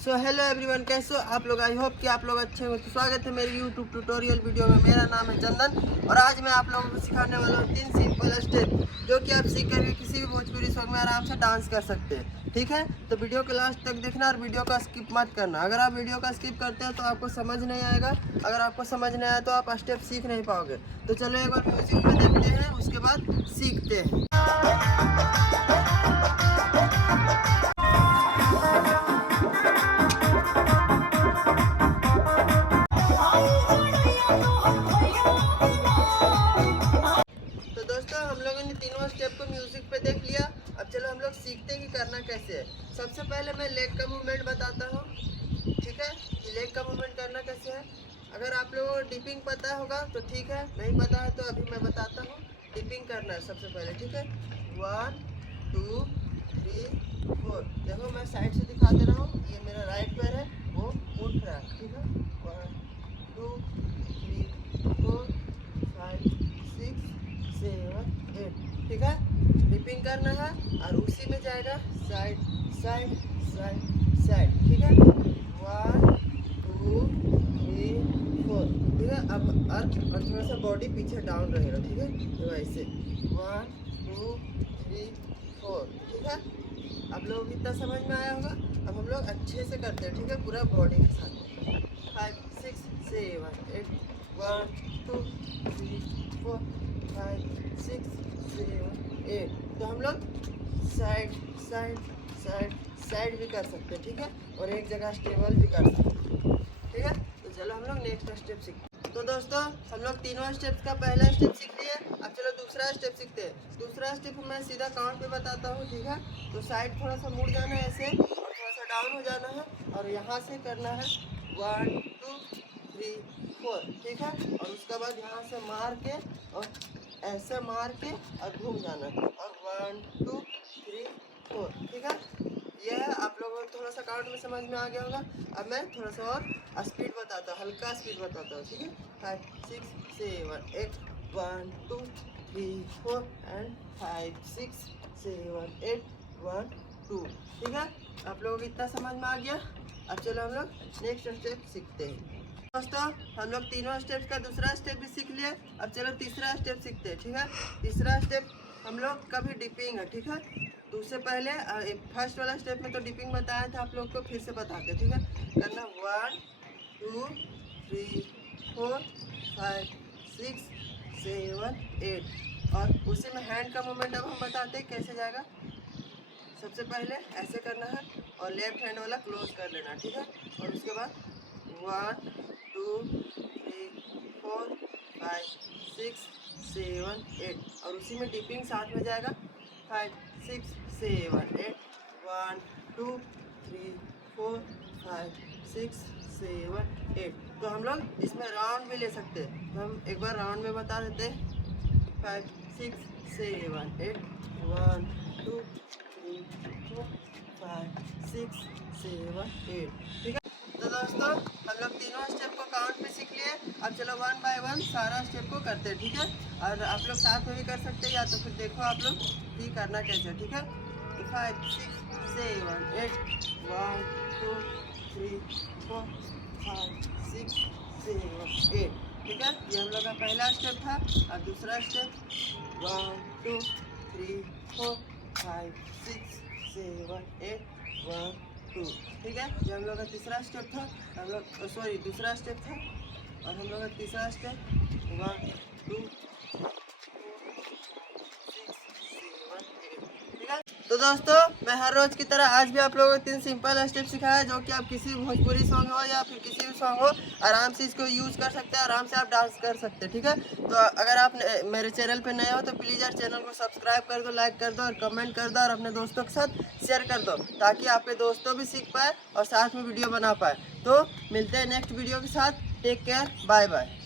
So hello everyone, कैसे हो आप लोग। आई होप कि आप लोग अच्छे हो। तो स्वागत है मेरे यूट्यूब ट्यूटोरियल वीडियो में। मेरा नाम है चंदन और आज मैं आप लोगों को सिखाने वाला हूँ 3 सिंपल स्टेप जो कि आप सीख कर किसी भी भोजपुरी सॉन्ग में आराम से डांस कर सकते हैं। ठीक है, तो वीडियो के लास्ट तक देखना और वीडियो का स्किप मत करना। अगर आप वीडियो का स्किप करते हैं तो आपको समझ नहीं आएगा। अगर आपको समझ नहीं आया तो आप स्टेप सीख नहीं पाओगे। तो चलो एक बार म्यूजिक में देखते हैं, उसके बाद सीखते हैं। तो दोस्तों, हम लोगों ने तीनों स्टेप को म्यूजिक पे देख लिया। अब चलो हम लोग सीखते हैं कि करना कैसे है। सबसे पहले मैं लेग का मूवमेंट बताता हूँ। ठीक है, लेग का मूवमेंट करना कैसे है। अगर आप लोगों को डिपिंग पता होगा तो ठीक है, नहीं पता है तो अभी मैं बताता हूँ। डिपिंग करना है सबसे पहले। ठीक है, 1 2 3 4। देखो मैं साइड से दिखा दे रहा हूँ। ये मेरा राइट पैर है, वो उठ रहा है। ठीक है, 1 2 3 4 5 6 7 8। ठीक है, डिपिंग करना है और उसी में जाएगा साइड साइड साइड साइड। ठीक है, 1 2 3 4। ठीक है, अब और थोड़ा सा बॉडी पीछे डाउन रहेगा। ठीक है, तो ऐसे 1 2 3 4। ठीक है, आप लोगों को इतना समझ में आया होगा। अब हम लोग अच्छे से करते हैं। ठीक है, पूरा बॉडी के साथ 5 6 7 8 1 2 3 4 5 6 7 8। तो हम लोग साइड साइड साइड साइड भी कर सकते हैं। ठीक है, और एक जगह स्टेबल भी कर सकते हैं। ठीक है, तो चलो हम लोग नेक्स्ट स्टेप सीखते हैं। तो दोस्तों, हम लोग तीनों स्टेप्स का पहला स्टेप सीख लिए। अब चलो दूसरा स्टेप सीखते हैं। दूसरा स्टेप मैं सीधा काउंट पे बताता हूँ। ठीक है, तो साइड थोड़ा सा मुड़ जाना है ऐसे और थोड़ा सा डाउन हो जाना है और यहाँ से करना है 1 2 3 4। ठीक है, और उसके बाद यहाँ से मार के और ऐसे मार के और घूम जाना है और 1 2 3 4। ठीक है, ये है। आप लोगों को थोड़ा सा काउंट में समझ में आ गया होगा। अब मैं थोड़ा सा और स्पीड बताता हूँ, हल्का स्पीड बताता हूँ। ठीक है, 5 6 7 8 1 2 3 4 एंड 5 6 7 8 1 2। ठीक है, आप लोगों को इतना समझ में आ गया। अब चलो हम लोग नेक्स्ट स्टेप सीखते हैं। दोस्तों, हम लोग तीनों स्टेप्स का दूसरा स्टेप भी सीख लिए। अब चलो तीसरा स्टेप सीखते हैं। ठीक है, तीसरा स्टेप हम लोग का भी डिपिंग है। ठीक है, तो उससे पहले फर्स्ट वाला स्टेप में तो डिपिंग बताया था आप लोग को, फिर से बताते हैं। ठीक है, करना 1 2 3 4 5 6 7 8 और उसी में हैंड का मूवमेंट अब हम बताते हैं कैसे जाएगा। सबसे पहले ऐसे करना है और लेफ्ट हैंड वाला क्लोज कर लेना। ठीक है, और उसके बाद 1 2 3 4 5 6 7 8 और उसी में डिपिंग साथ में जाएगा। 5 6 7 8 1 2 3 4 5 6 7 8। तो हम लोग इसमें राउंड भी ले सकते हैं। तो हम एक बार राउंड में बता देते हैं। 5 6 7 8 1 2 3 4 5 6 7 8। ठीक है, तो दोस्तों हम लोग तीनों स्टेप को काउंट में सीख लिए। अब चलो 1 बाय 1 सारा स्टेप को करते हैं। ठीक है, और आप लोग साथ में भी कर सकते हैं या तो फिर देखो आप लोग कि करना कैसे। ठीक है, तो 5 6 7 8 1 2 3 4 5 6 7 8। ठीक है, ये हम लोग का पहला स्टेप था। और दूसरा स्टेप 1 2 3 4 5 6 7 8 1 2। ठीक है, ये हम लोग का तीसरा स्टेप था। हम लोग सॉरी दूसरा स्टेप था और हम लोग का तीसरा स्टेप 1 2 ठीक है। तो दोस्तों, मैं हर रोज की तरह आज भी आप लोगों को 3 सिंपल स्टेप सिखाया जो कि आप किसी भी भोजपुरी सॉन्ग हो या फिर किसी भी सॉन्ग हो आराम से इसको यूज़ कर सकते हैं, आराम से आप डांस कर सकते हैं। ठीक है, तो अगर आप मेरे चैनल पे नए हो तो प्लीज़ यार चैनल को सब्सक्राइब कर दो, लाइक कर दो और कमेंट कर दो और अपने दोस्तों के साथ शेयर कर दो ताकि आपके दोस्तों भी सीख पाए और साथ में वीडियो बना पाए। तो मिलते हैं नेक्स्ट वीडियो के साथ। Take care, bye bye.